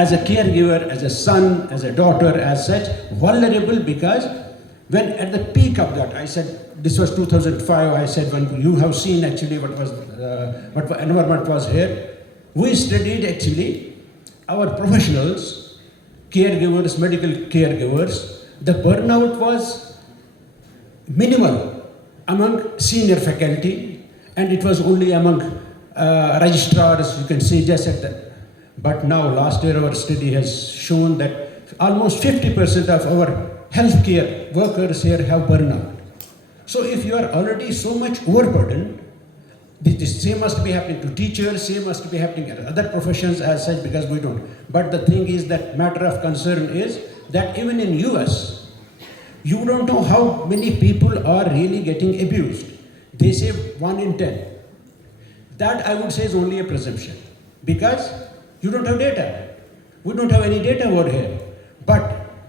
as a caregiver, as a son, as a daughter, as such, vulnerable, because when at the peak of that, I said, this was 2005, I said, when you have seen actually what environment was here, we studied actually our professionals, caregivers, medical caregivers, the burnout was minimal among senior faculty, and it was only among registrars, you can say, just at the. But now, last year, our study has shown that almost 50% of our healthcare workers here have burnout. So if you are already so much overburdened, the same must be happening to teachers, same must be happening at other professions as such, because we don't. But the thing is that matter of concern is that even in US, you don't know how many people are really getting abused. They say 1 in 10. That I would say is only a presumption, because you don't have data. We don't have any data over here. But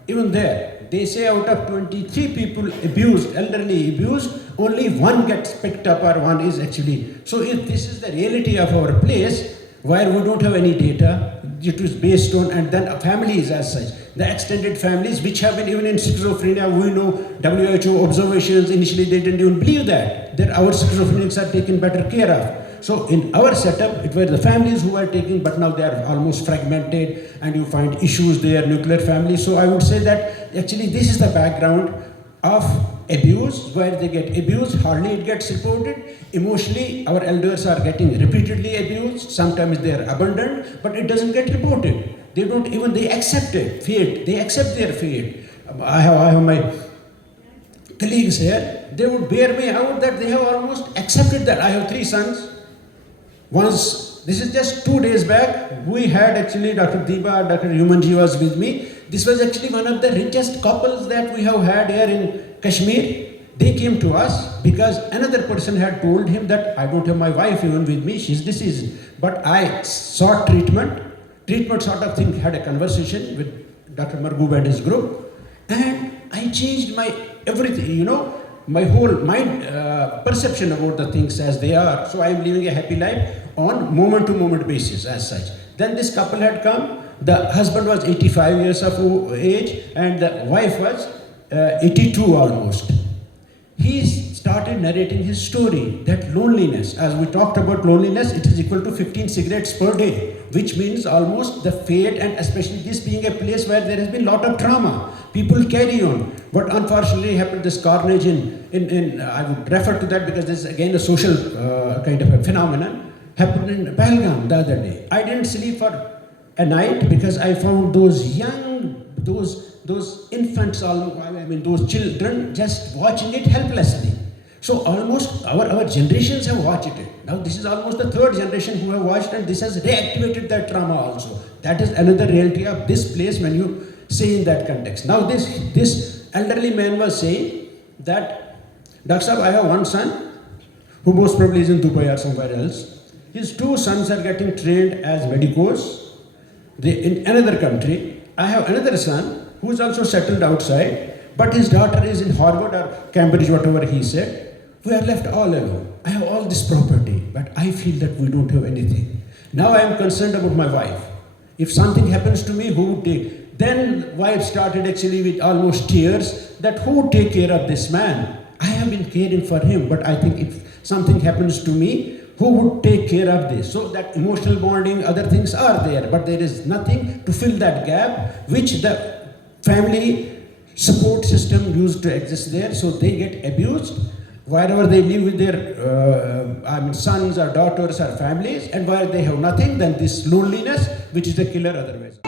even there, they say out of 23 people abused, elderly abused, only 1 gets picked up or 1 is actually. So if this is the reality of our place, where we don't have any data, it is based on, and then families as such, the extended families which have been even in schizophrenia, we know WHO observations, initially they didn't even believe that our schizophrenics are taken better care of. So in our setup, it were the families who were taking, but now they are almost fragmented, and you find issues there, nuclear families. So I would say that actually this is the background of abuse, where they get abused, hardly it gets reported. Emotionally, our elders are getting repeatedly abused, sometimes they are abandoned, but it doesn't get reported. They don't even, they accept it, fate, they accept their fate. I have my colleagues here, they would bear me out that they have almost accepted that. I have 3 sons. Once, this is just 2 days back, we had actually Dr. Deeba, Dr. Humanji was with me. This was actually one of the richest couples that we have had here in Kashmir. They came to us because another person had told him that I don't have my wife even with me, she's deceased. But I sought treatment sort of thing, had a conversation with Dr. Marghoob and his group, and I changed my everything, my whole mind perception about the things as they are. So I am living a happy life on moment-to-moment basis as such. Then this couple had come. The husband was 85 years of age and the wife was 82 almost. He started narrating his story, that loneliness. As we talked about loneliness, it is equal to 15 cigarettes per day, which means almost the fate, and especially this being a place where there has been a lot of trauma. People carry on. What unfortunately happened, this carnage in I would refer to that because this is again a social kind of a phenomenon, happened in Pahalgam the other day. I didn't sleep for a night because I found those young, those infants, those children just watching it helplessly. So almost our generations have watched it. Now this is almost the 3rd generation who have watched, and this has reactivated that trauma also. That is another reality of this place when you say in that context. Now this elderly man was saying that, Dr. Sahab, I have 1 son who most probably is in Dubai or somewhere else. His 2 sons are getting trained as medicos in another country. I have another son who is also settled outside, but his daughter is in Harvard or Cambridge, whatever he said. We are left all alone. I have all this property, but I feel that we don't have anything. Now I am concerned about my wife. If something happens to me, who would take? Then wife started actually with almost tears that who would take care of this man? I have been caring for him, but I think if something happens to me, who would take care of this? So that emotional bonding, other things are there, but there is nothing to fill that gap, which the family support system used to exist there. So they get abused wherever they live with their sons or daughters or families, and where they have nothing, then this loneliness, which is the killer otherwise.